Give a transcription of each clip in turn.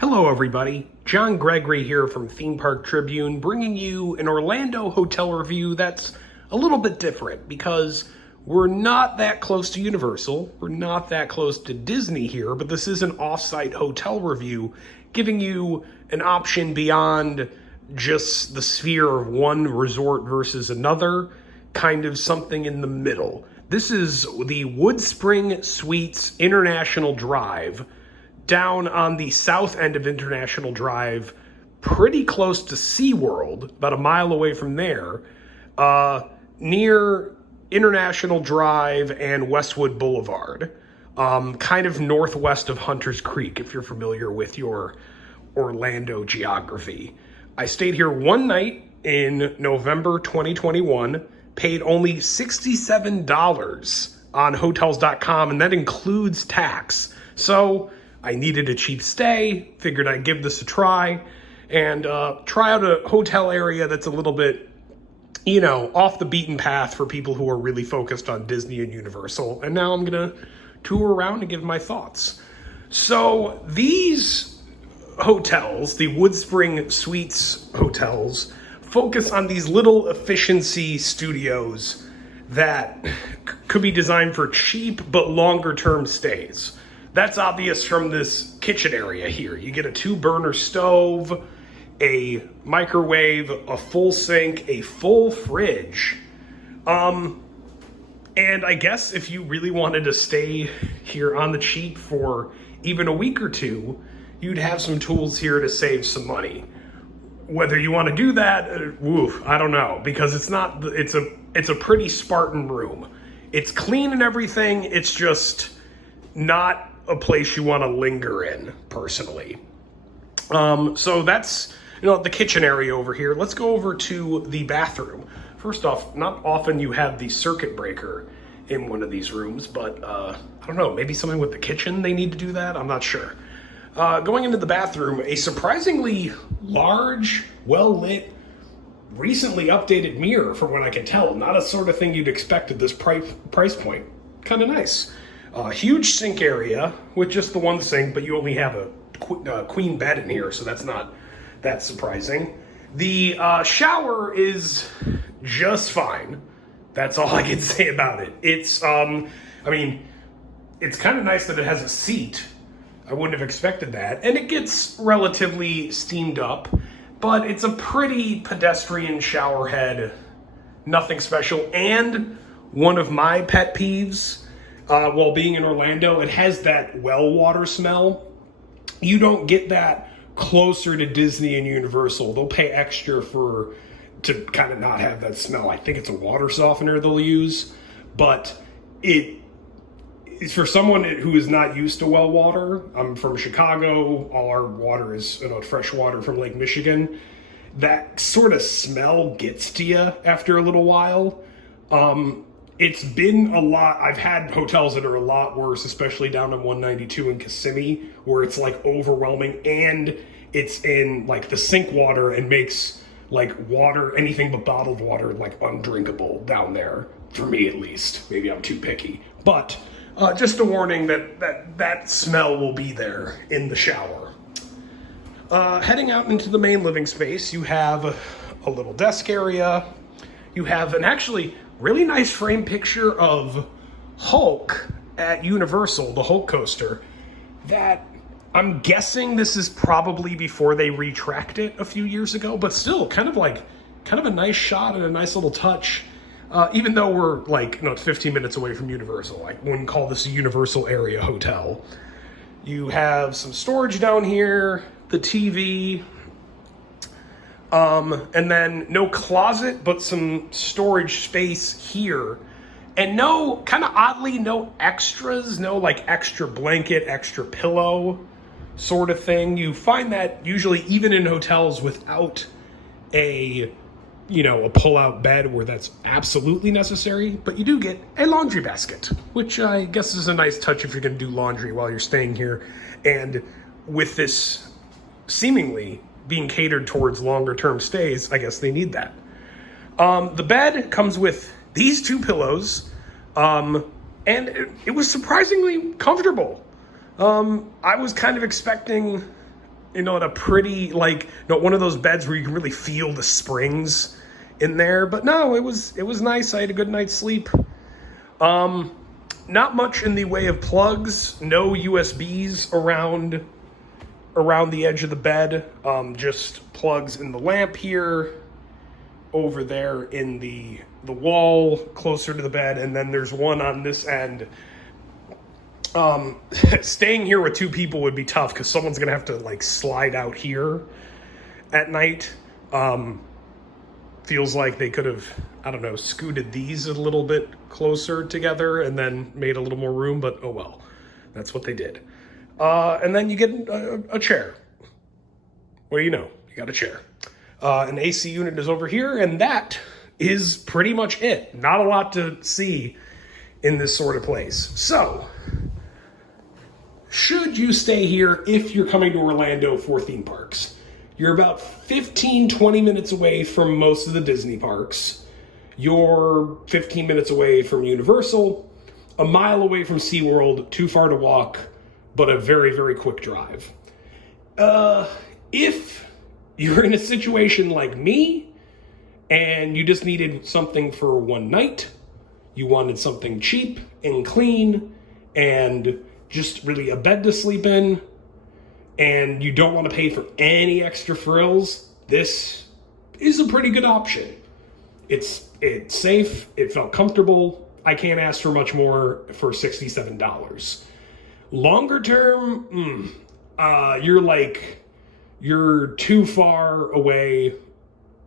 Hello everybody, John Gregory here from Theme Park Tribune, bringing you an Orlando hotel review that's a little bit different because we're not that close to Universal, we're not that close to Disney here, but this is an off-site hotel review giving you an option beyond just the sphere of one resort versus another, kind of something in the middle. This is the WoodSpring Suites International Drive, down on the south end of International Drive, pretty close to SeaWorld, about a mile away from there, near International Drive and Westwood Boulevard, kind of northwest of Hunter's Creek, if you're familiar with your Orlando geography. I stayed here one night in November 2021, paid only $67 on Hotels.com, and that includes tax. So I needed a cheap stay, figured I'd give this a try, and try out a hotel area that's a little bit, off the beaten path for people who are really focused on Disney and Universal. And now I'm gonna tour around and give my thoughts. So these hotels, the WoodSpring Suites hotels, focus on these little efficiency studios that could be designed for cheap but longer term stays. That's obvious from this kitchen area here. You get a 2-burner stove, a microwave, a full sink, a full fridge. And I guess if you really wanted to stay here on the cheap for even a week or two, you'd have some tools here to save some money. Whether you want to do that, I don't know, because it's a pretty Spartan room. It's clean and everything, it's just not a place you want to linger in, personally. So that's, the kitchen area over here. Let's go over to the bathroom. First off, not often you have the circuit breaker in one of these rooms, but I don't know, maybe something with the kitchen they need to do that? I'm not sure. Going into the bathroom, a surprisingly large, well-lit, recently updated mirror from what I can tell. Not a sort of thing you'd expect at this price point. Kind of nice. Huge sink area with just the one sink, but you only have a queen bed in here, so that's not that surprising. The shower is just fine. That's all I can say about it. It's, it's kind of nice that it has a seat. I wouldn't have expected that. And it gets relatively steamed up, but it's a pretty pedestrian shower head. Nothing special. And one of my pet peeves, while being in Orlando, it has that well water smell. You don't get that closer to Disney and Universal. They'll pay extra to kind of not have that smell. I think it's a water softener they'll use, but it's for someone who is not used to well water. I'm from Chicago. All our water is fresh water from Lake Michigan. That sort of smell gets to you after a little while. It's been a lot. I've had hotels that are a lot worse, especially down on 192 in Kissimmee, where it's like overwhelming and it's in like the sink water and makes like water, anything but bottled water, like undrinkable down there, for me at least. Maybe I'm too picky. But just a warning that smell will be there in the shower. Heading out into the main living space, you have a little desk area. You have an actually really nice frame picture of Hulk at Universal, the Hulk coaster, that I'm guessing this is probably before they retracked it a few years ago, but still kind of a nice shot and a nice little touch. Even though we're 15 minutes away from Universal, I wouldn't call this a Universal area hotel. You have some storage down here, the TV, and then no closet, but some storage space here. And kind of oddly, no extras, no extra blanket, extra pillow sort of thing. You find that usually even in hotels without a pull-out bed where that's absolutely necessary, but you do get a laundry basket, which I guess is a nice touch if you're going to do laundry while you're staying here. And with this seemingly being catered towards longer-term stays, I guess they need that. The bed comes with these 2 pillows, and it was surprisingly comfortable. I was kind of expecting in a pretty, like, one of those beds where you can really feel the springs in there. But no, it was nice. I had a good night's sleep. Not much in the way of plugs. No USBs around the edge of the bed. Just plugs in the lamp here, over there in the wall closer to the bed, and then there's one on this end. Staying here with two people would be tough because someone's gonna have to like slide out here at night. Feels like they could have, I don't know, scooted these a little bit closer together and then made a little more room, but oh well, that's what they did. And then you get a chair. What do you know? You got a chair. An AC unit is over here, and that is pretty much it. Not a lot to see in this sort of place. So, should you stay here if you're coming to Orlando for theme parks? You're about 15-20 minutes away from most of the Disney parks. You're 15 minutes away from Universal, a mile away from SeaWorld, too far to walk, but a very, very quick drive. If you're in a situation like me, and you just needed something for one night, you wanted something cheap and clean, and just really a bed to sleep in, and you don't want to pay for any extra frills, this is a pretty good option. It's safe, it felt comfortable. I can't ask for much more for $67. Longer term, you're too far away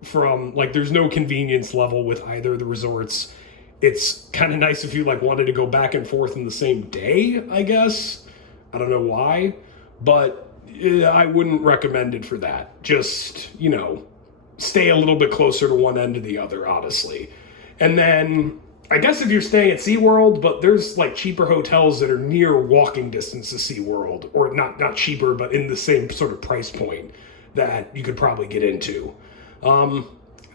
from, like, there's no convenience level with either of the resorts. It's kind of nice if you like wanted to go back and forth in the same day, I guess. I don't know why, but I wouldn't recommend it for that. Just, stay a little bit closer to one end to the other, honestly. And then I guess if you're staying at SeaWorld, but there's like cheaper hotels that are near walking distance to SeaWorld, or not cheaper, but in the same sort of price point that you could probably get into.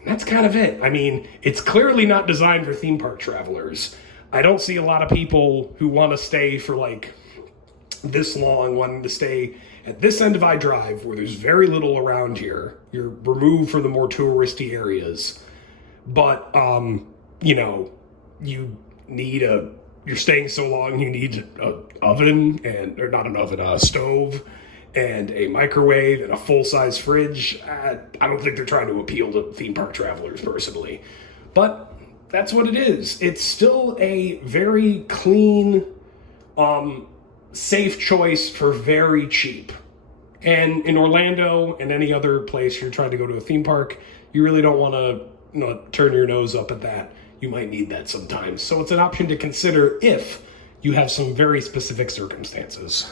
That's kind of it. I mean, it's clearly not designed for theme park travelers. I don't see a lot of people who want to stay for like this long, wanting to stay at this end of I-Drive where there's very little around here. You're removed from the more touristy areas. But, you need you're staying so long, you need an oven, or not an oven, a stove, and a microwave, and a full-size fridge. I don't think they're trying to appeal to theme park travelers, personally. But that's what it is. It's still a very clean, safe choice for very cheap. And in Orlando and any other place you're trying to go to a theme park, you really don't want to turn your nose up at that. You might need that sometimes. So it's an option to consider if you have some very specific circumstances.